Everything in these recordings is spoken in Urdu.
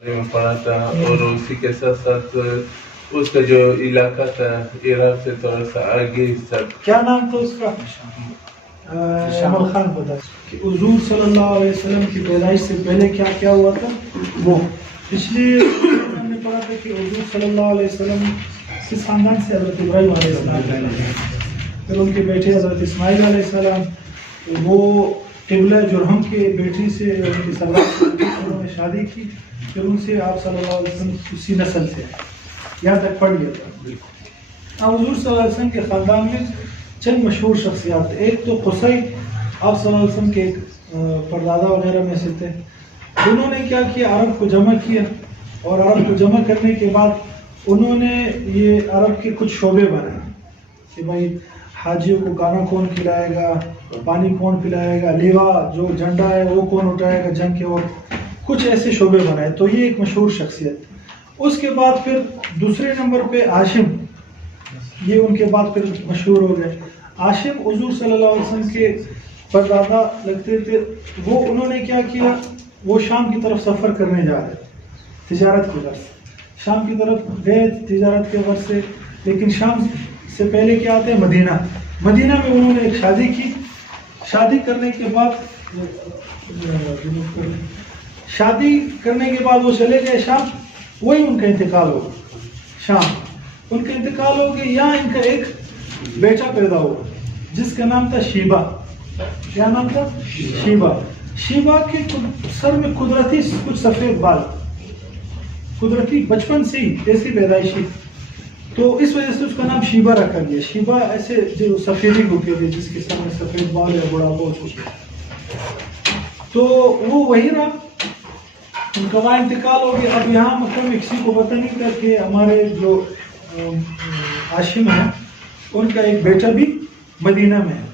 میں پڑھا تھا، اور اسی کے ساتھ ساتھ اس کا جو علاقہ تھا عراق سے تھوڑا سا آگے سب. کیا نام تھا اس کا؟ شامل خان بتا کہ حضور صلی اللہ علیہ وسلم کی پیدائش سے پہلے کیا کیا ہوا تھا وہ. پچھلی ہم نے پڑھا تھا کہ حضور صلی اللہ علیہ وسلم کس خاندان سے؟ حضرت ابراہیم علیہ السلام، پھر ان کے بیٹے حضرت اسماعیل علیہ السلام، وہ قبلہ جرہم کے بیٹی سے ان کی سربراہ انہوں نے شادی کی، پھر ان سے آپ صلی اللہ علیہ وسلم اسی نسل سے یہاں تک پڑھ لیا تھا. اب حضور صلی اللہ علیہ وسلم کے خاندان میں چند مشہور شخصیات، ایک تو قصی آپ صلی اللہ علیہ وسلم کے ایک پردادا وغیرہ میں سے تھے. انہوں نے کیا کیا؟ عرب کو جمع کیا، اور عرب کو جمع کرنے کے بعد انہوں نے یہ عرب کے کچھ شعبے بنائے کہ بھائی حاجیوں کو کھانا کون کھلائے گا، پانی کون پلائے گا، لیوا جو جھنڈا ہے وہ کون اٹھائے گا جنگ کے، اور کچھ ایسے شعبے بنائے. تو یہ ایک مشہور شخصیت. اس کے بعد پھر دوسرے نمبر پہ ہاشم، یہ ان کے بعد پھر مشہور ہو گئے. ہاشم حضور صلی اللہ علیہ وسلم کے پردادا لگتے تھے. وہ انہوں نے کیا کیا؟ وہ شام کی طرف سفر کرنے جا رہے تجارت کی غرض سے، شام کی طرف گئے تجارت کے غرض سے. لیکن شام سے پہلے کیا آتے ہیں؟ مدینہ. مدینہ میں انہوں نے ایک شادی کی. شادی کرنے کے بعد وہ چلے گئے شام. وہی ان کا انتقال ہو شام. ان کا انتقال ہو گیا. یہاں ان کا ایک بیٹا پیدا ہوا جس کا نام تھا شیبہ. کیا نام تھا؟ شیبہ. شیبہ کے سر میں قدرتی کچھ سفید بال، قدرتی بچپن سے ہی ایسی پیدائشی، تو اس وجہ سے اس کا نام شیبہ رکھا گیا. شیبہ ایسے جو سفیدی ہوتی ہے جس کے سر میں سفید بال ہے، بڑا بہت. تو وہ وہی رہا. ان کا وہاں انتقال ہو گیا. اب یہاں مکہ میں کسی کو پتہ نہیں تھا کہ ہمارے جو ہاشم ہیں ان کا ایک بیٹا بھی مدینہ میں ہے.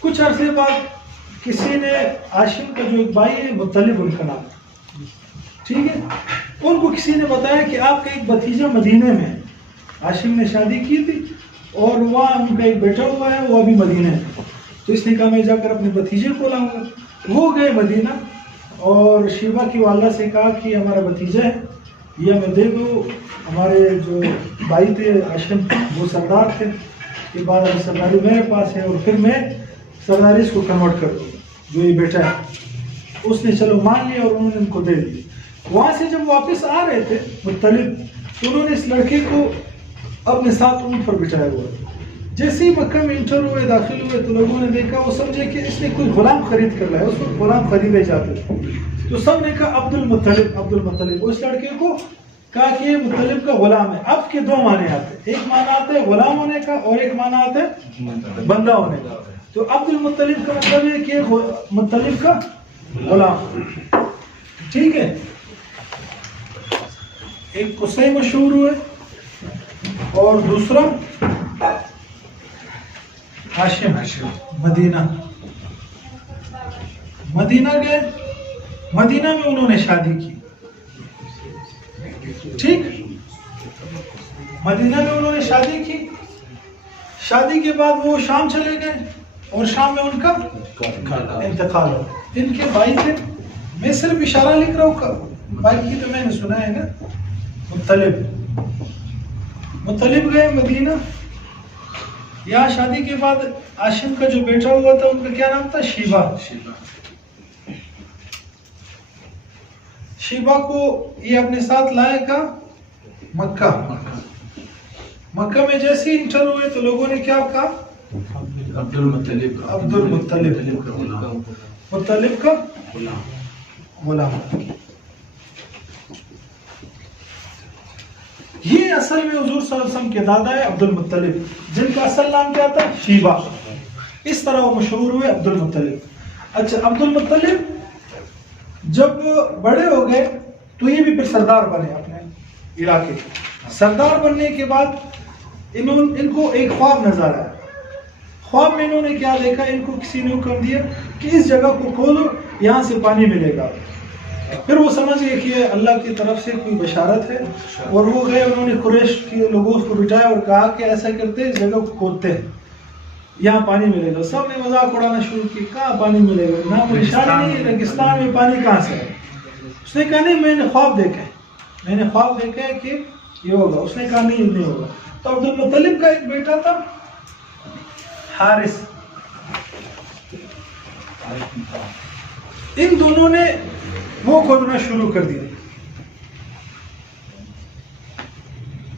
کچھ عرصے بعد کسی نے ہاشم کا جو ایک بھائی ہے مطلب ان کا نام، ٹھیک ہے، ان کو کسی نے بتایا کہ آپ کا ایک بھتیجا مدینہ میں ہے. ہاشم نے شادی کی تھی اور وہاں ان کا ایک بیٹا ہوا ہے، وہ ابھی مدینہ ہے. تو اس نے کہا میں جا کر اپنے بھتیجے کو لاؤں گا. وہ گئے مدینہ اور شیبہ کی والدہ سے کہا کہ ہمارا بھتیجا ہے، یہ ہمیں دے دو. ہمارے جو بھائی تھے ہاشم وہ سردار تھے، یہ بعد ابھی سرداری میرے پاس ہے اور پھر میں سرداری اس کو کنورٹ کر دوں جو یہ بیٹا ہے. اس نے چلو مان لیا اور انہوں نے ان کو دے دی. وہاں سے جب واپس آ رہے تھے مطلب، تو انہوں نے اس لڑکے کو اپنے ساتھ اونٹ پر بٹھایا ہوا. جیسے ہی مکہ میں انٹر ہوئے، داخل ہوئے، تو لوگوں نے دیکھا، وہ سمجھے کہ اس نے کوئی غلام خرید کر لایا. اس کو غلام خریدے جاتے تھے، تو سب نے کہا عبد المطلب عبد المطلب. اس لڑکے کو کہا کہ یہ مطلب کا غلام ہے. اب کے دو معنی آتے ہیں، ایک معنی آتا ہے غلام ہونے کا اور ایک معنی آتا ہے بندہ ہونے کا. تو عبد المطلب کا مطلب ہے کہ مطلب کا غلام، ٹھیک ہے. ایک قصی مشہور ہوئے اور دوسرا ہاشم. مدینہ گئے. مدینہ میں انہوں نے شادی کی، ٹھیک. مدینہ میں انہوں نے شادی کی. شادی کے بعد وہ شام چلے گئے اور شام میں ان کا انتقال ہو. ان کے بھائی تھے، میں صرف اشارہ لکھ رہا ہوں، بھائی کی تو میں نے سنا ہے نا. مطلب گئے مدینہ. یہاں شادی کے بعد ہاشم کا جو بیٹا ہوا تھا ان کا کیا نام تھا؟ شیبہ. شیبہ کو یہ اپنے ساتھ لائے گا مکہ. مکہ میں جیسے ہی انٹر ہوئے تو لوگوں نے کیا کہا؟ عبد المطلب مطلب کا غلام. یہ اصل میں حضور صلی اللہ علیہ وسلم کے دادا ہے عبد المطلب، جن کا اصل نام کیا تھا؟ شیبہ. اس طرح وہ مشہور ہوئے عبد المطلب. اچھا، عبد المطلب جب بڑے ہو گئے تو یہ بھی پھر سردار بنے اپنے علاقے. سردار بننے کے بعد ان کو ایک خواب نظر آیا. خواب میں انہوں نے کیا دیکھا؟ ان کو کسی نے حکم دیا کہ اس جگہ کو کھولو، یہاں سے پانی ملے گا. پھر وہ سمجھ گئے کہ اللہ کی طرف سے کوئی بشارت ہے، اور وہ گئے. انہوں نے قریش کے لوگوں کو بٹھایا اور کہا کہ ایسا کرتے اس جگہ کو کھودتے ہیں، یہاں پانی ملے گا. سب نے مذاق اڑانا شروع کی، کہاں پانی ملے گا، نہ نشان نہیں، ریگستان میں پانی کہاں سے ہے. اس نے کہا نہیں میں نے خواب دیکھا ہے، میں نے خواب دیکھا ہے کہ یہ ہوگا. اس نے کہا نہیں ہوگا. تو عبد المطلب کا ایک بیٹا تھا حارث، ان دونوں نے وہ کھودنا شروع کر دیا،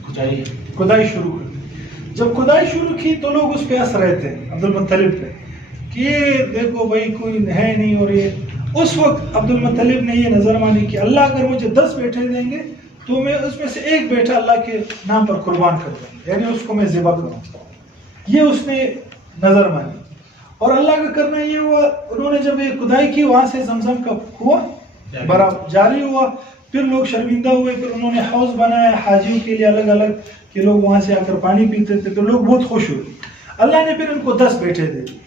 کھدائی شروع کر دی. جب کھدائی شروع کی تو لوگ اس پہ ہنس رہے تھے عبد المطلب پہ کہ یہ دیکھو بھائی کوئی ہے نہیں. اور یہ اس وقت عبد المطلب نے یہ نظر مانی کہ اللہ اگر مجھے 10 بیٹے دیں گے تو میں اس میں سے ایک بیٹا اللہ کے نام پر قربان کر دوں گا، یعنی اس کو میں ذبح کروں. یہ اس نے نظر مانی اور اللہ کا کرنا یہ ہوا. انہوں نے جب یہ کھدائی کی وہاں سے زمزم کا کنواں برابر جاری ہوا. پھر لوگ شرمندہ ہوئے، پھر انہوں نے حوض بنایا حاجیوں کے لیے الگ الگ کہ لوگ وہاں سے آ کر پانی پیتے تھے. تو لوگ بہت خوش ہوئے. اللہ نے پھر ان کو 10 بیٹے دے دیے.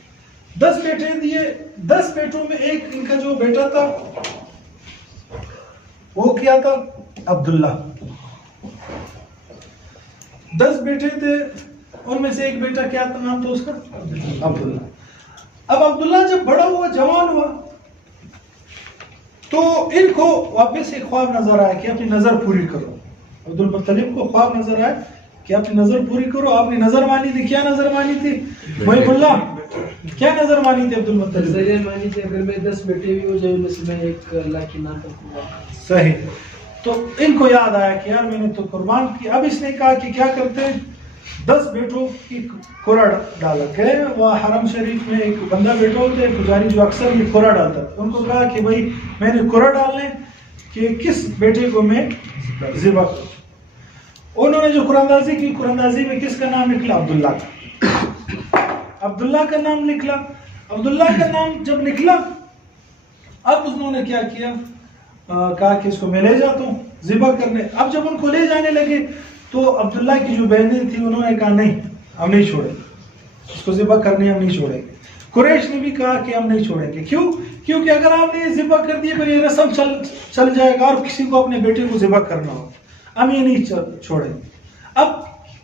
10 بیٹے دیے. 10 بیٹوں میں ایک ان کا جو بیٹا تھا وہ کیا تھا؟ عبداللہ. 10 بیٹے تھے، ان میں سے ایک بیٹا کیا تھا نام تھا اس کا؟ عبداللہ. اب عبداللہ جب بڑا ہوا جوان ہوا تو ان کو واپس ایک خواب نظر آیا کہ اپنی نظر پوری کرو. عبد المطلب کو خواب نظر آیا کہ اپنی نظر پوری کرو. آپ نے نظر مانی تھی. کیا نظر مانی تھی محب اللہ؟ کیا نظر مانی تھی عبد المطلب؟ نظر مانی تھی اگر میں 10 بیٹے بھی ہو جائے ان سے میں ایک اللہ کے نام پر قربان. صحیح. تو ان کو یاد آیا کہ یار میں نے تو قربان کی. اب اس نے کہا کہ کیا کرتے ہیں، 10 بیٹوں کی کھرا ڈالا. کہ وہ حرم شریف میں ایک بندہ بیٹا ہوتا ہے پجاری جو اکثر یہ کھرا ڈالتا ہے. ان کو کہا کہ بھائی میں نے کھرا ڈالنے کہ کس بیٹے کو میں ذبح کروں. انہوں نے جو قراندازی کی، قراندازی میں کس کا نام نکلا؟ عبداللہ کا. عبداللہ کا نام نکلا. عبداللہ کا نام جب نکلا اب انہوں نے کیا کیا، کہا کہ اس کو میں لے جاتا ہوں ذبح کرنے. اب جب ان کو لے جانے لگے تو عبداللہ کی جو بہنیں تھیں انہوں نے کہا نہیں ہم نہیں چھوڑیں گے اس کو ذبح کرنے، ہم نہیں چھوڑیں گے. قریش نے بھی کہا کہ ہم نہیں چھوڑیں گے. کیوں؟ کیونکہ اگر آپ نے ذبح کر دیے پھر یہ رسم چل جائے گا اور کسی کو اپنے بیٹے کو ذبح کرنا ہو. ہم یہ نہیں چھوڑیں. اب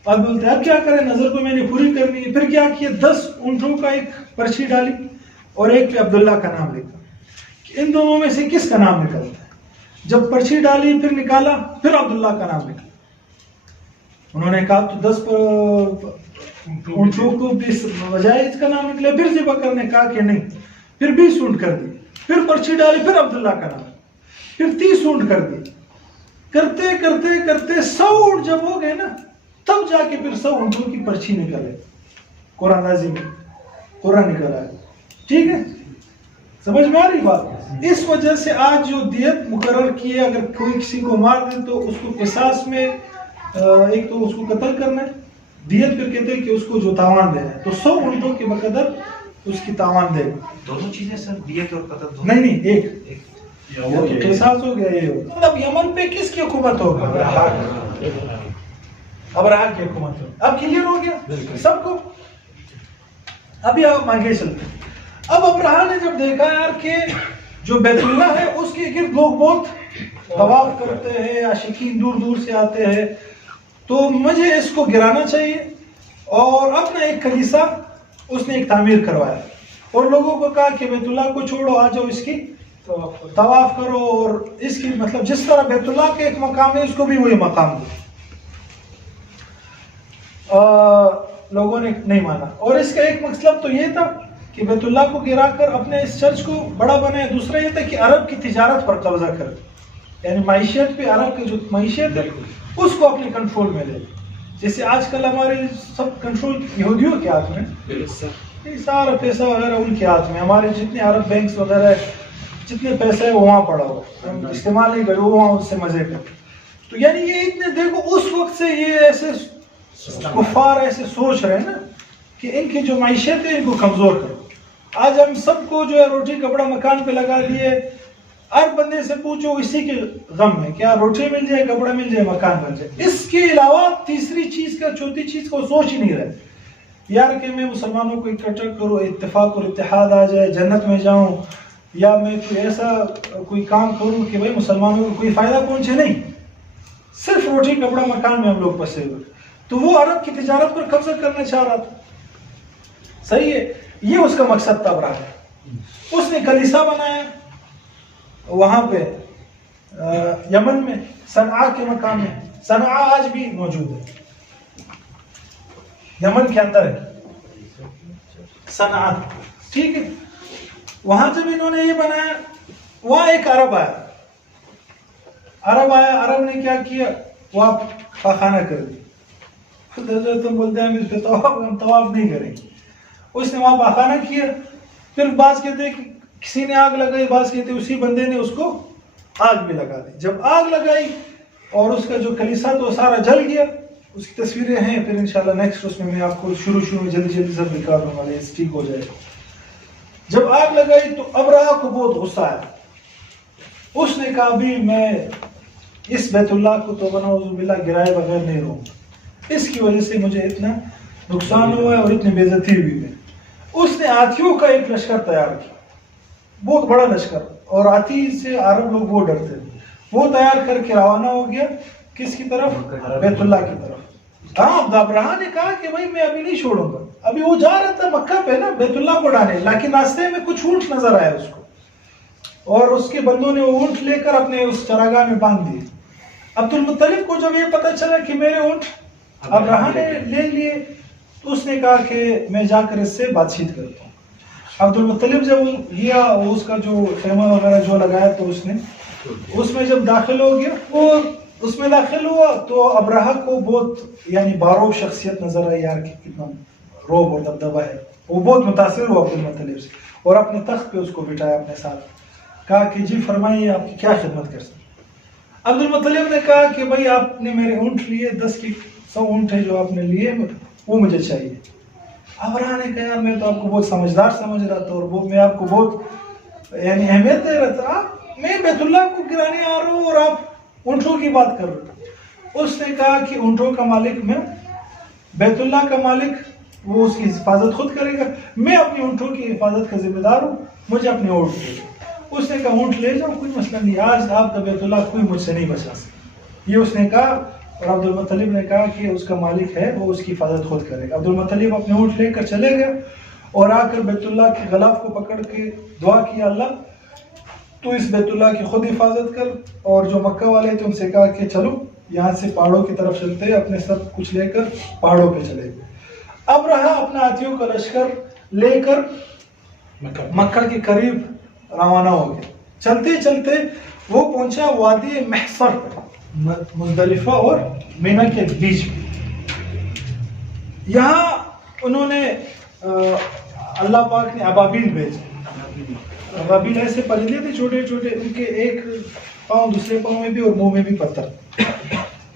بولتے اب کیا کریں، نظر کو میں نے پوری کرنی ہے. پھر کیا کیا، 10 اونٹوں کا ایک پرچی ڈالی اور ایک پہ عبداللہ کا نام لکھا کہ ان دونوں میں سے کس کا نام نکلتا ہے. جب پرچی ڈالی پھر نکالا، پھر عبداللہ کا نام نکلا. انہوں نے کہا تو 10 اونٹوں کو 20 بجائے اس کا نام نکلا. پھر ذبح کرنے کہا کہ نہیں، پھر 20 اونٹ کر دی. پھر پرچی ڈالی، پھر عبداللہ کا نام، پھر 30 اونٹ کر دی. کرتے کرتے کرتے 100 اونٹ جب ہو گئے نا تب جا کے پھر 100 اونٹوں کی پرچی نکلے. قرآن عظیم میں قرآن نکلا ہے. ٹھیک ہے، سمجھ میں آ رہی بات؟ اس وجہ سے آج جو دیت مقرر کی ہے، اگر کوئی کسی کو مار دے تو اس کو قصاص میں ایک تو اس کو قتل کرنا ہے، دیت پھر کہتے ہیں کہ اس کو جو تاوان دینا ہے تو 100 اونٹوں کے بقدر اس کی تاوان دے. دونوں چیزیں سر، دیت اور قتل؟ نہیں ایک قصاص ہو گیا. یہ مطلب یمن پہ کس کی حکومت ہوگا؟ ابرہا کی حکومت ہوگی. اب کلیئر ہو گیا سب کو. ابھی آپ مانگے چلتے. اب ابرہا نے جب دیکھا یار کہ جو بیت اللہ ہے اس کے گرد لوگ بہت طواف کرتے ہیں، عاشقین دور دور سے آتے ہیں، تو مجھے اس کو گرانا چاہیے. اور اپنا ایک کلیسا اس نے ایک تعمیر کروایا اور لوگوں کو کہا کہ بیت اللہ کو چھوڑو، آ جاؤ اس کی طواف کرو اور اس کی مطلب جس طرح بیت اللہ کے ایک مقام ہے اس کو بھی وہی مقام دو. لوگوں نے نہیں مانا اور اس کا ایک مطلب تو یہ تھا کہ بیت اللہ کو گرا کر اپنے اس چرچ کو بڑا بنائے. دوسرا یہ تھا کہ عرب کی تجارت پر قبضہ کر، یعنی معیشت پہ عرب کی جو معیشت ہے اس کو اپنے کنٹرول میں لے. جیسے آج کل ہمارے سب کنٹرول یہودیوں کے ہاتھ میں، سارا پیسہ وغیرہ ان کے ہاتھ میں. ہمارے جتنے عرب بینکس وغیرہ جتنے پیسے ہے وہ وہاں پڑا ہو، ہم استعمال نہیں کرے، وہ وہاں اس سے مزے کرتے. تو یعنی یہ اتنے دیکھو اس وقت سے یہ ایسے کفار ایسے سوچ رہے ہیں نا کہ ان کی جو معیشت ہے ان کو کمزور کرو. آج ہم سب کو جو ہے روٹی کپڑا مکان پہ لگا دیے. ہر بندے سے پوچھو اسی کے غم ہے، کیا روٹی مل جائے، کپڑا مل جائے، مکان مل جائے. اس کے علاوہ تیسری چیز کا، چوتھی چیز کو سوچ ہی نہیں رہے یار کہ میں مسلمانوں کو اکٹھا کروں، اتفاق اور اتحاد آ جائے، جنت میں جاؤں، یا میں کوئی ایسا کوئی کام کروں کہ بھائی مسلمانوں کو کوئی فائدہ پہنچے. نہیں، صرف روٹی کپڑا مکان میں ہم لوگ پھنسے ہوئے. تو وہ عرب کی تجارت پر قبضہ کرنا چاہ رہا تھا. صحیح ہے، یہ اس کا مقصد تھا. برا ہے اس نے کلیسا بنایا وہاں پہ یمن میں صنعاء کے مقام میں. صنعاء آج بھی موجود ہے, یمن کے اندر ہے صنعاء, ٹھیک ہے. وہاں جب انہوں نے یہ بنایا, وہاں ایک عرب آیا, عرب نے کیا کیا, وہاں پاخانہ کر دیا. تم بولتے ہیں ہم اس پہ طواف نہیں کریں گے. اس نے وہاں پاخانہ کیا. پھر بعض کہتے ہیں کہ کسی نے آگ لگائی, بعض کہتے ہیں اسی بندے نے اس کو آگ بھی لگا دی. جب آگ لگائی اور اس کا جو کلیسا تو سارا جل گیا, اس کی تصویریں ہیں, پھر انشاءاللہ نیکسٹ اس میں آپ کو شروع میں جلدی سب نکال دوں گا, ٹھیک ہو جائے. جب آگ لگائی تو ابرہہ کو بہت غصہ آیا. اس نے کہا بھی میں اس بیت اللہ کو تو نعوذ باللہ گرائے بغیر نہیں رہوں, اس کی وجہ سے مجھے اتنا نقصان ہوا ہے اور اتنی بے عزتی ہوئی ہے. اس نے ہاتھیوں کا ایک لشکر تیار کیا, بہت بڑا لشکر, اور ہاتھی سے عرب لوگ وہ ڈرتے تھے. وہ تیار کر کے روانہ ہو گیا کس کی طرف, بیت اللہ کی طرف. ہاں, ابراہیم نے کہا کہ بھائی میں ابھی نہیں چھوڑوں گا. ابھی وہ جا رہا تھا مکہ پہ نا بیت اللہ کو ڈالنے, لیکن راستے میں کچھ اونٹ نظر آیا اس کو, اور اس کے بندوں نے وہ اونٹ لے کر اپنے اس چراگاہ میں باندھ دیے. عبد المطلب کو جب یہ پتہ چلا کہ میرے اونٹ ابراہیم نے لے لیے, تو اس نے کہا کہ میں جا کر اس سے بات چیت کرتا ہوں. عبد المطلب جب گیا, اس کا جو خیمہ وغیرہ جو لگایا, تو اس میں جب داخل ہو گیا, وہ اس میں داخل ہوا تو ابرہہ کو بہت یعنی باروب شخصیت نظر آئی, یار کہ کتنا روب اور دبدبہ ہے. وہ بہت متاثر ہوا عبد المطلب سے, اور اپنے تخت پہ اس کو بٹھایا اپنے ساتھ. کہا کہ جی فرمائیے آپ کی کیا خدمت کر سکتے. عبد المطلب نے کہا کہ بھائی آپ نے میرے اونٹ لیے, 10 کی 100 اونٹ ہے جو آپ نے لیے, وہ مجھے چاہیے. ابرہہ نے کہا یار میں تو آپ کو بہت سمجھدار سمجھ رہا تھا, اور میں آپ کو بہت یعنی اہمیت دے رہا تھا. میں بیت اللہ کو گرانے آ رہا ہوں اور آپ اونٹوں کی بات کر رہے ہو. اس نے کہا کہ اونٹوں کا مالک میں, بیت اللہ کا مالک وہ اس کی حفاظت خود کرے گا, میں اپنی اونٹوں کی حفاظت کا ذمہ دار ہوں, مجھے اپنے اونٹ دے دو. اس نے کہا اونٹ لے جاؤ, کوئی مسئلہ نہیں, آج آپ کا بیت اللہ کوئی مجھ سے نہیں بچا سکتا. یہ اس نے کہا, اور عبد المطلب نے کہا کہ اس کا مالک ہے وہ اس کی حفاظت خود کرے گا. عبد المطلب اپنے اونٹ لے کر چلے گئے, اور آ کر بیت اللہ کے غلاف کو پکڑ کے دعا کیا, اللہ تو اس بیت اللہ کی خود حفاظت کر. اور جو مکہ والے تھے ان سے کہا کہ چلو یہاں سے پہاڑوں کی طرف چلتے ہیں, اپنے سب کچھ لے کر پہاڑوں پہ چلے گئے. ابرہہ اپنا ہاتھیوں کا لشکر لے کر مکہ کے قریب روانہ ہو گیا. چلتے چلتے وہ پہنچا وادی محصر پر, مزدلفہ اور مینا کے بیچ میں. یہاں انہوں نے اللہ پاک نے ابابیل بھیجے. ابابیل ایسے پرندے تھے چھوٹے چھوٹے, ان کے ایک پاؤں دوسرے پاؤں میں بھی اور منہ میں بھی پتھر.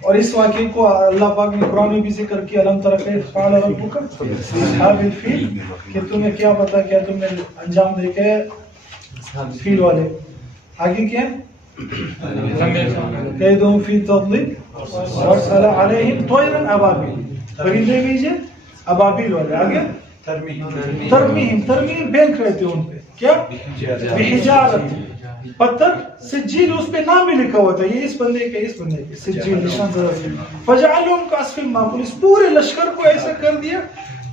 اور اس واقعے کو اللہ پاک نے قرآن میں بھی ذکر کیا, الم تر کیف فعل ربک باصحاب الفیل, کہ تمہیں کیا پتا کیا تم نے انجام دے کے فیل والے. آگے کیا قیدہم فی تضلیل وارسل علیہم طیرا ابابیل, پرندے بھیجے ابابیل والے. آگے ترمیم پھینک رہے تھے ان پہ, کیا بحجارت, پتھر, سجیل, اس پہ نام بھی لکھا ہوا تھا, یہ اس بندے کے سجیل نشان زدہ. فجعلہم کعصف مأکول, اس پورے لشکر کو ایسا کر دیا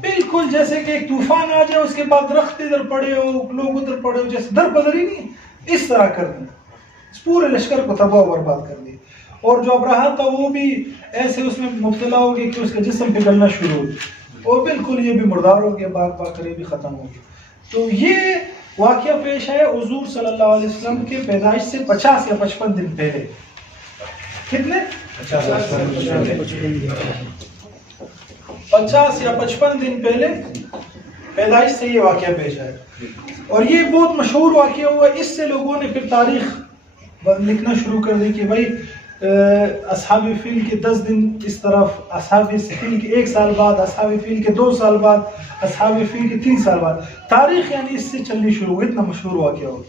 بالکل جیسے کہ ایک طوفان آ جائے, اس کے بعد درخت ادھر پڑے ہو, لوگ ادھر پڑے ہو, جیسے در بدر ہی نہیں, اس طرح کر دیا. اس پورے لشکر کو تباہ و برباد کر دیا. اور جو ابرہہ تھا وہ بھی ایسے اس میں مبتلا ہو گیا کہ اس کا جسم پگھلنا شروع ہو گیا, اور بالکل یہ بھی مردار ہو گیا, باغ کرے بھی ختم ہو گیا. تو یہ واقعہ پیش ہے حضور صلی اللہ علیہ وسلم کے پیدائش سے 50 یا 55 دن پہلے. کتنے 50 یا 55 دن پہلے پیدائش سے یہ واقعہ پیش ہے. اور یہ بہت مشہور واقعہ ہوا. اس سے لوگوں نے پھر تاریخ لکھنا شروع کر دی کہ بھائی اصحاب فیل کے 10 دن اس طرف, اصحاب فیل کے 1 سال بعد, اصحاب فیل کے 2 سال بعد, اصحاب فیل کے 3 سال بعد. تاریخ یعنی اس سے چلنی شروع ہوئی, اتنا مشہور واقعہ ہو.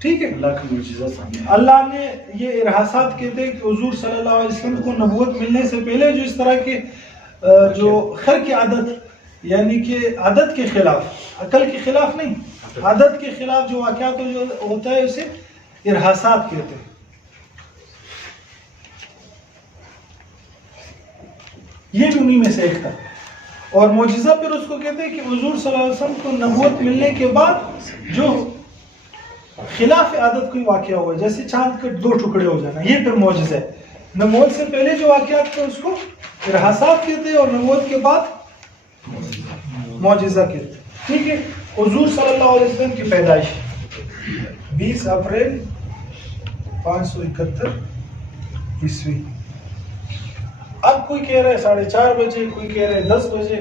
ٹھیک ہے, اللہ کا معجزہ سامنے. اللہ نے یہ ارحاسات کہتے ہیں کہ حضور صلی اللہ علیہ وسلم کو نبوت ملنے سے پہلے جو اس طرح کے جو خرق عادت, یعنی کہ عادت کے خلاف, عقل کے خلاف نہیں, عادت کے خلاف جو واقعات جو ہوتا ہے اسے ارحاسات کہتے ہیں. یہ بھی انہی میں سے ایک تھا. اور معجزہ پھر اس کو کہتے ہیں کہ حضور صلی اللہ علیہ وسلم کو نبوت ملنے کے بعد جو خلاف عادت کوئی واقعہ ہوا جیسے چاند کے 2 ٹکڑے ہو جانا، یہ پھر معجزہ ہے. نبوت سے پہلے جو واقعات تھے اس کو ارحاسات کہتے ہیں اور نبوت کے بعد معجزہ کہتے ہیں. ٹھیک ہے. حضور صلی اللہ علیہ وسلم کی پیدائش 20 اپریل 571 عیسوی. اب کوئی کہہ رہا ہے 4:30 بجے، کوئی کہہ رہا ہے 10 بجے.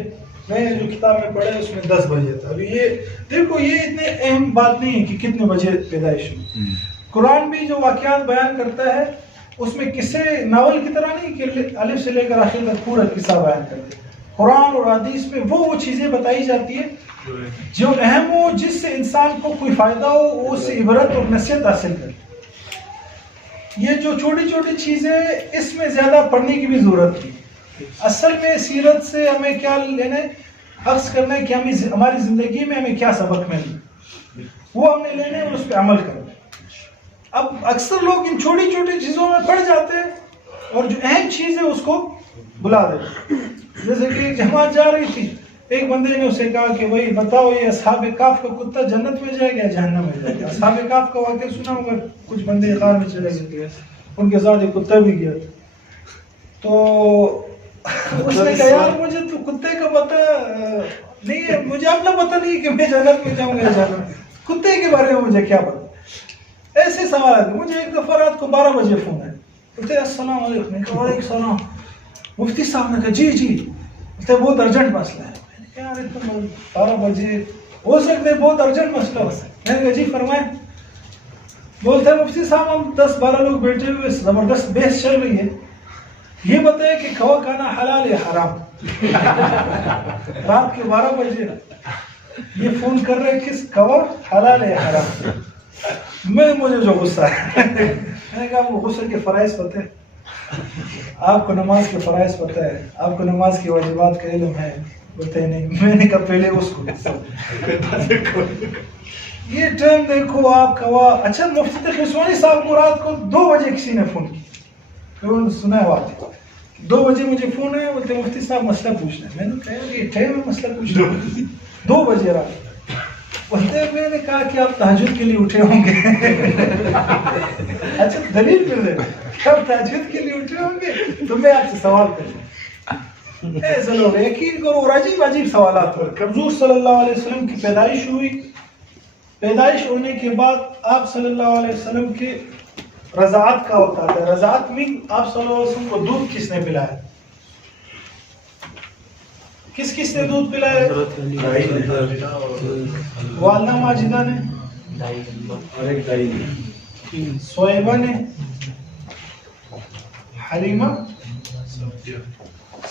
میں نے جو کتاب میں پڑھا ہے اس میں 10 بجے تھا. ابھی یہ دیکھو یہ اتنے اہم بات نہیں ہے کہ کتنے بجے پیدائش ہوئی. قرآن بھی جو واقعات بیان کرتا ہے اس میں قصے ناول کی طرح نہیں کہ الف سے لے کر آخر تک پورا قصہ بیان کرتے. قرآن اور حدیث میں وہ چیزیں بتائی جاتی ہیں جو اہم ہو، جس سے انسان کو کوئی فائدہ ہو، وہ اس سے عبرت اور نصیحت حاصل کرے. یہ جو چھوٹی چھوٹی چیزیں اس میں زیادہ پڑھنے کی بھی ضرورت نہیں. اصل میں سیرت سے ہمیں کیا لینا ہے، اخذ کرنا ہے کہ ہماری زندگی میں ہمیں کیا سبق ملنا، وہ ہم نے لینا ہے اور اس پہ عمل کرنا. اب اکثر لوگ ان چھوٹی چھوٹی چیزوں میں پڑ جاتے ہیں اور جو اہم چیز ہے اس کو بلا دیتے. جیسے کہ ایک جماعت جا رہی تھی، ایک بندے نے اسے کہا کہ بھائی بتاؤ یہ اصحاب کہف کا کتا جنت میں جائے گا یا جہنم میں جائے گا. اصحاب کہف کا واقعہ سنا ہوگا، کچھ بندے غار میں چلے گئے، ان کے ساتھ ایک کتا بھی گیا. تو اس نے کہا یار مجھے تو کتے کا پتہ نہیں ہے، مجھے اپنا پتہ نہیں کہ میں جنت میں جاؤں گا یا جہنم میں، کتے کے بارے میں مجھے کیا پتہ. ایسے سوال ہے. مجھے ایک دفعہ رات کو 12 بجے فون ہے، بولتے السلام علیکم. میں کہا وعلیکم السلام. مفتی صاحب نے کہا جی بولتے بہت ارجنٹ مسئلہ ہے. میں نے کہا یار اتنا 12 بجے ہو سکتے بہت ارجنٹ مسئلہ ہو سکتا. میں نے کہا جی فرمائیں. بولتے ہیں مفتی صاحب ہم 10-12 لوگ بیٹھے ہوئے زبردست بحث چل رہی ہے، یہ بتائے کہ کھوا کھانا حلال ہے حرام. رات کے 12 بجے یہ فون کر رہے کس، کھوا حلال ہے حرام. مجھے جو غصہ ہے میں نے کہا وہ غسل کے فرائض پتہ ہے آپ کو، نماز کے فرائض پتہ ہے آپ کو، نماز کی واجبات کا علم ہے؟ بولتے ہیں نہیں. میں نے کہا پہلے اس کو یہ ٹائم دیکھو آپ کا. اچھا مفتی تقی عثمانی صاحب کو رات کو 2 بجے کسی نے فون کیا، سنا ہے واقعہ. 2 بجے مجھے فون ہے، بولتے مفتی صاحب مسئلہ پوچھنا ہے. میں نے کہا یہ ٹائم ہے مسئلہ پوچھنا، 2 بجے رات. بولتے میں نے کہا کہ آپ تہجد کے لیے اٹھے ہوں گے. اچھا دلیل پھر دے کہ آپ تہجد کے لیے اٹھے ہوں گے تو میں آپ سے سوال کروں. ایسا لوگ یقین کرو اور عجیب عجیب سوالات. حضور صلی اللہ علیہ وسلم کی پیدائش ہوئی. پیدائش ہونے کے بعد آپ صلی اللہ علیہ وسلم کے رضاعت کا ہوتا تھا. رضاعت میں آپ صلی اللہ علیہ وسلم کو دودھ کس نے پلایا؟ کس نے دودھ پلایا؟ والدہ ماجدہ نے، سویبہ نے، حلیمہ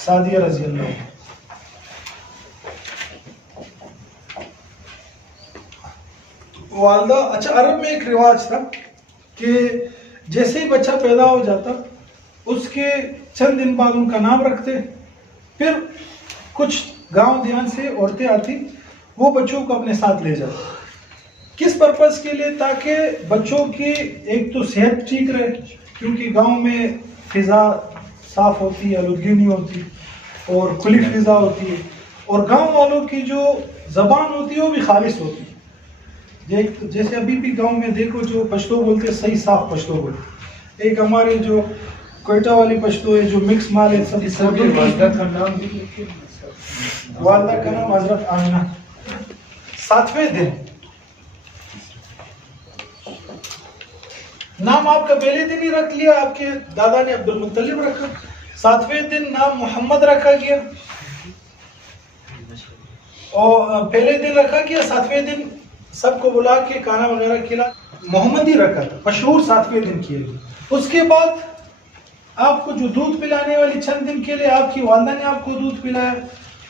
سعدیہ رضی اللہ عنہ. والدہ. اچھا عرب میں ایک رواج تھا کہ جیسے ہی بچہ پیدا ہو جاتا اس کے چند دن بعد ان کا نام رکھتے. پھر کچھ گاؤں دیہان سے عورتیں آتی، وہ بچوں کو اپنے ساتھ لے جاتی. کس پرپس کے لیے؟ تاکہ بچوں کی ایک تو صحت ٹھیک رہے، کیونکہ گاؤں میں فضا صاف ہوتی ہے، آلودگی نہیں ہوتی اور کھلی فضا ہوتی ہے، اور گاؤں والوں کی جو زبان ہوتی ہے وہ بھی خالص ہوتی ہے. جیسے ابھی بھی گاؤں میں دیکھو جو پشتو بولتے ہیں صحیح صاف پشتو بولتے. ایک ہمارے جو کوئٹہ والی پشتو ہے جو مکس مال ہے سب. والدہ کا نام حضرت آمنہ. 7ویں دن نام آپ کا پہلے دن ہی رکھ لیا، آپ کے دادا نے عبد المطلب رکھا. 7ویں دن نام محمد رکھا گیا، اور پہلے دن رکھا گیا. 7ویں دن سب کو بلا کے کھانا وغیرہ کھلا، محمد ہی رکھا تھا، مشہور 7ویں دن کیے گئے. اس کے بعد آپ کو جو دودھ پلانے والی چند دن کے لیے آپ کی والدہ نے آپ کو دودھ پلایا.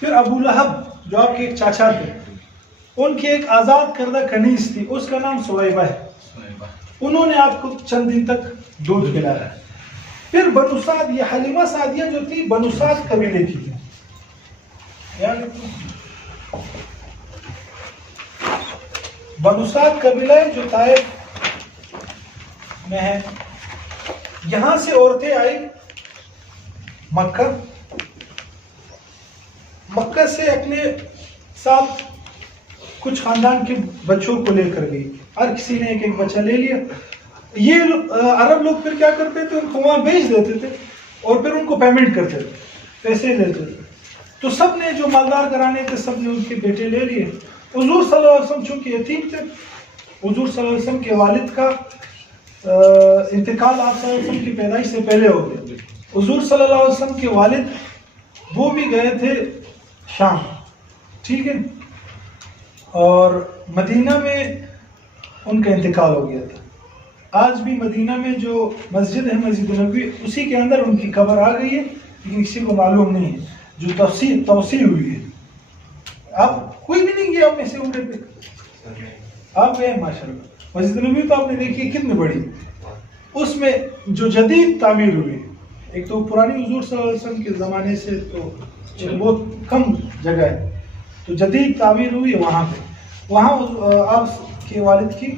پھر ابو لہب جو آپ کے ایک چاچا تھے، ان کی ایک آزاد کردہ کنیز تھی، اس کا نام سویبہ ہے، انہوں نے آپ کو چند دن تک دودھ پلایا. پھر بنو سعد، یہ حلیمہ سعدیہ جو تھی بنو سعد قبیلے کی تھی. بنو سعد قبیلہ ہے جو طائف میں ہے. یہاں سے عورتیں آئی مکہ سے اپنے ساتھ کچھ خاندان کے بچوں کو لے کر گئی، ہر کسی نے ایک ایک بچہ لے لیا. یہ عرب لوگ پھر کیا کرتے تھے، ان کو وہاں بیچ دیتے تھے اور پھر ان کو پیمنٹ کرتے تھے، پیسے دیتے تھے. تو سب نے جو مالدار گھرانے تھے سب نے ان کے بیٹے لے لیے. حضور صلی اللہ علیہ وسلم چونکہ یتیم تھے، حضور صلی اللہ علیہ وسلم کے والد کا انتقال آپ صلی اللہ علیہ وسلم کی پیدائش سے پہلے ہو گیا. حضور صلی اللہ علیہ وسلم کے والد وہ بھی گئے تھے شام، ٹھیک ہے، اور مدینہ میں ان کا انتقال ہو گیا تھا. آج بھی مدینہ میں جو مسجد ہے مسجد نبوی، اسی کے اندر ان کی قبر آ گئی ہے، لیکن کسی کو معلوم نہیں ہے جو توسیع ہوئی ہے. آپ کوئی بھی نہیں گیا میں سے عمرے پہ؟ آپ گئے ماشاء اللہ. مسجد نبوی تو آپ نے دیکھی کتنی بڑی، اس میں جو جدید تعمیر ہوئی، ایک تو پرانی حضور صلی اللہ علیہ وسلم کے زمانے سے تو بہت کم جگہ ہے، تو جدید تعمیر ہوئی وہاں پہ. وہاں آپ کے والد کی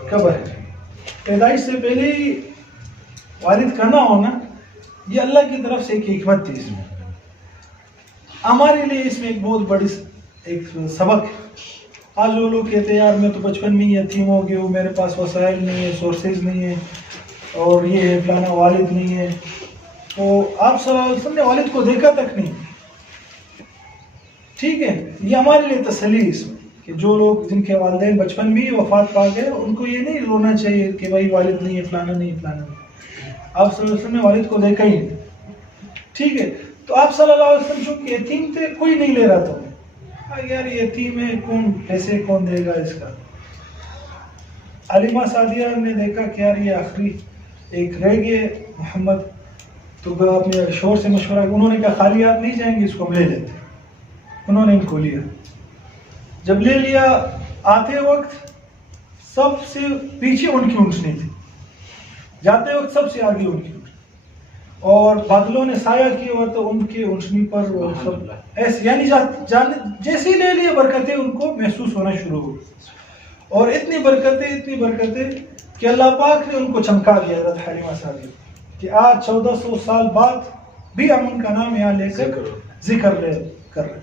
قبر ہے. پیدائش سے پہلے ہی والد کا نہ ہونا یہ اللہ کی طرف سے ایک حکمت تھی. اس میں ہمارے لیے اس میں ایک بہت بڑی ایک سبق ہے. آج وہ لوگ کہتے ہیں یار میں تو بچپن میں یتیم ہو گیا ہوں، میرے پاس وسائل نہیں ہے، سورسز نہیں ہے، اور یہ ہے فلانا والد نہیں ہے. تو آپ صلی اللہ علیہ وسلم نے والد کو دیکھا تک نہیں. ٹھیک ہے، یہ ہمارے لیے تسلی اس میں کہ جو لوگ جن کے والدین بچپن میں ہی وفات پا گئے ان کو یہ نہیں رونا چاہیے کہ بھائی والد نہیں ہے، فلانا نہیں ہے، فلانا نہیں. آپ صلی اللہ علیہ وسلم نے والد کو دیکھا ہی نہیں. ٹھیک ہے، تو آپ صلی اللہ علیہ وسلم چونکہ یتیم تھے، کوئی نہیں لے رہا تھا. یار یتیم ہے، کون پیسے کون دے گا اس کا. علیمہ سعدیہ نے دیکھا کہ یار یہ آخری ایک رہ گئے محمد، تو اپنے شوہر سے مشورہ کیا. انہوں نے کہا خالی ہاتھ نہیں جائیں گے، اس کو ہم لے لیتے. انہوں نے ان کو لیا. جب لے لیا آتے وقت سب سے پیچھے ان کی اونٹنی تھی، جاتے وقت سب سے آگے ان کی اونٹنی، اور بادلوں نے سایہ کیا ہوا تو ان کے اونٹنی پر وہ سب ایسے یعنی جیسے ہی لے لیے برکتیں ان کو محسوس ہونا شروع ہو. اور اتنی برکتیں کہ اللہ پاک نے ان کو چمکا دیا حضرت حلیمہ سعدیہ کہ آج 1400 سال بعد بھی ہم ان کا نام یہاں لے کر ذکر کر رہے.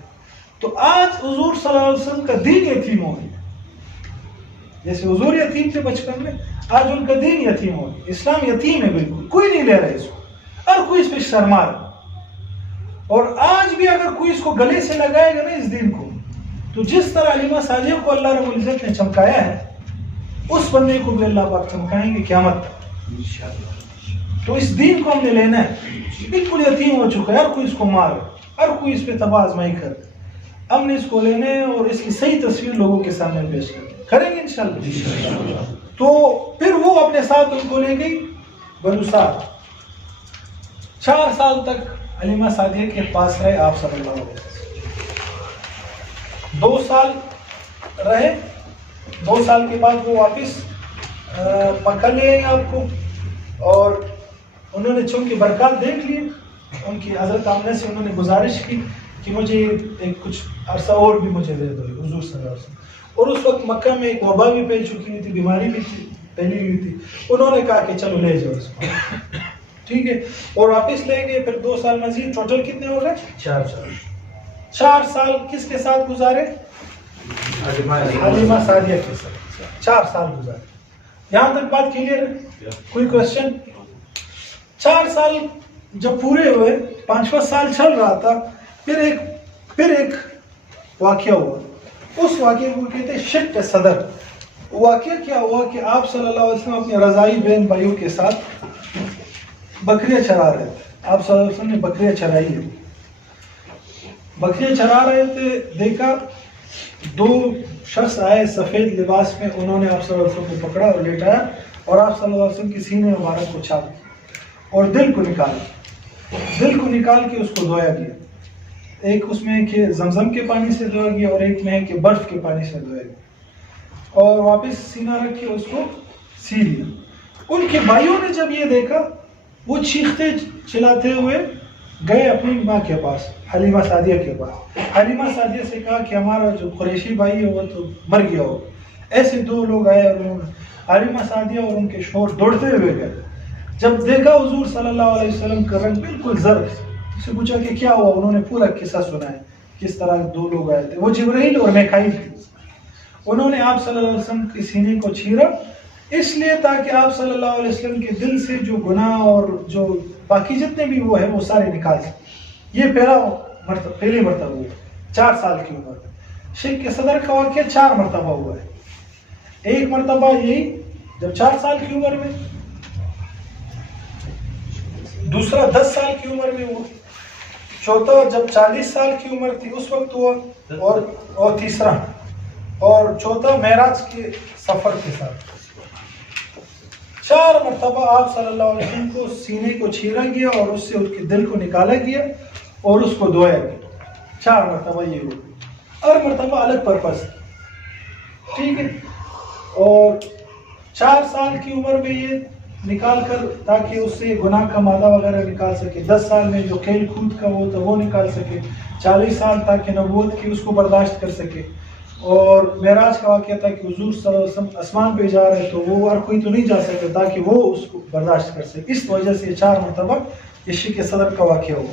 تو آج حضور صلی اللہ علیہ وسلم کا دین یتیم ہو گیا. جیسے حضور یتیم تھے بچپن میں، آج ان کا دین یتیم ہو گیا. اسلام یتیم ہے، بالکل کوئی نہیں لے رہا اس کو، ہر کوئی اس پہ شرما رہا. اور آج بھی اگر کوئی اس کو گلے سے لگائے گا نا اس دین کو، تو جس طرح علیمہ سعدیہ کو اللہ رب العزت نے چمکایا ہے، اس بندے کو بھی اللہ پاک چمکائیں گے قیامت انشاءاللہ. تو اس دین کو ہم نے لینا ہے. بالکل یتیم ہو چکا ہے، ہر کوئی اس کو مار، ہر کوئی اس پہ تباہ آزمائی کر. ہم نے اس کو لینا ہے اور اس کی صحیح تصویر لوگوں کے سامنے پیش کریں گے انشاءاللہ. تو پھر وہ اپنے ساتھ ان کو لے گئی بنو سعد. 4 سال تک علیمہ سعدیہ کے پاس رہے آپ صلی اللہ علیہ وسلم. 2 سال رہے. 2 سال کے بعد وہ واپس مکہ لے آئے آپ کو، اور انہوں نے چونکہ برکات دیکھ لی ان کی، حضرت آمنہ سے انہوں نے گزارش کی کہ مجھے ایک کچھ عرصہ اور بھی مجھے دے دو حضور صلی اللہ علیہ وسلم. اور اس وقت مکہ میں ایک وبا بھی پھیل چکی ہوئی تھی، بیماری بھی پھیلی ہوئی تھی. انہوں نے کہا کہ چلو لے جاؤ اس کو، ٹھیک ہے، اور واپس لے گئے. پھر 2 سال مزید، ٹوٹل کتنے ہو گئے؟ 4 سال. 4 سال کس کے ساتھ گزارے؟ حلیمہ سعدیہ کے ساتھ 4 سال گزارے. یہاں تک بات کلیئر ہے؟ کوئی کوشچن؟ 4 سال جب پورے ہوئے، 5واں سال چل رہا تھا، پھر ایک واقعہ ہوا. اس واقعے کو کہتے ہیں شق صدر. واقعہ کیا ہوا کہ آپ صلی اللہ علیہ وسلم اپنے رضائی بہن بھائیوں کے ساتھ بکریاں چرا رہے تھے. آپ صلی اللہ علیہ وسلم نے بکریاں چرائی ہے. بکریاں چرا رہے تھے، دیکھا 2 شخص آئے سفید لباس میں. انہوں نے آپ صلی اللہ علیہ وسلم کو پکڑا اور لیٹایا، اور آپ صلی اللہ علیہ وسلم کی سینے مبارک کو چھاپا اور دل کو نکال کے اس کو دھویا گیا. ایک اس میں کہ زمزم کے پانی سے دھویا گیا، اور ایک میں ہے کہ برف کے پانی سے دھویا گیا، اور واپس سینہ رکھ کے اس کو سی لیا. ان کے بھائیوں نے جب یہ دیکھا، وہ چیختے چلاتے ہوئے گئے اپنی ماں کے پاس، حلیمہ سعدیہ کے پاس. حلیمہ سعدیہ سے کہا کہ ہمارا جو قریشی بھائی ہے وہ تو مر گیا ہو. ایسے 2 لوگ آئے اور انہوں نے حلیمہ سعدیہ اور ان کے شوہر دوڑتے ہوئے گئے. جب دیکھا حضور صلی اللہ علیہ وسلم کا رنگ بالکل زرد، سے پوچھا کہ کیا ہوا. انہوں نے پورا قصہ سنا ہے، کس طرح 2 لوگ آئے تھے. وہ جبرائیل اور میکائیل تھے. انہوں نے آپ صلی اللہ علیہ وسلم کے سینے کو چیرا اس لیے تاکہ آپ صلی اللہ علیہ وسلم کے دل سے جو گناہ اور جو باقی جتنے بھی وہ ہیں وہ سارے نکال سکیں. یہ پہلی مرتبہ ہوا 4 سال کی عمر میں. شرک کے صدر کا واقعہ 4 مرتبہ ہوا ہے. ایک مرتبہ یہی جب 4 سال کی عمر میں, دوسرا 10 سال کی عمر میں ہوا, چوتھا جب 40 سال کی عمر تھی اس وقت ہوا, اور تیسرا اور چوتھا معراج کے سفر کے ساتھ. 4 مرتبہ آپ صلی اللہ علیہ وسلم کو سینے کو چیرا گیا اور اس سے ان کے دل کو نکالا گیا اور اس کو دھویا گیا. 4 مرتبہ یہ ہوا, ہر مرتبہ الگ پرپس, ٹھیک ہے. اور 4 سال کی عمر میں یہ نکال کر تاکہ اس سے گناہ کا مادہ وغیرہ نکال سکے. 10 سال میں جو کھیل کود کا وہ تھا وہ نکال سکے. 40 سال تاکہ نبوت کی اس کو برداشت کر سکے. اور معراج کا واقعہ تھا کہ حضور صلی اللہ علیہ وسلم آسمان پہ جا رہے تو وہ ہر کوئی تو نہیں جا سکتا تاکہ وہ اس کو برداشت کر سکے. اس وجہ سے 4 مرتبہ یہ شرک صدر کا واقعہ ہوا.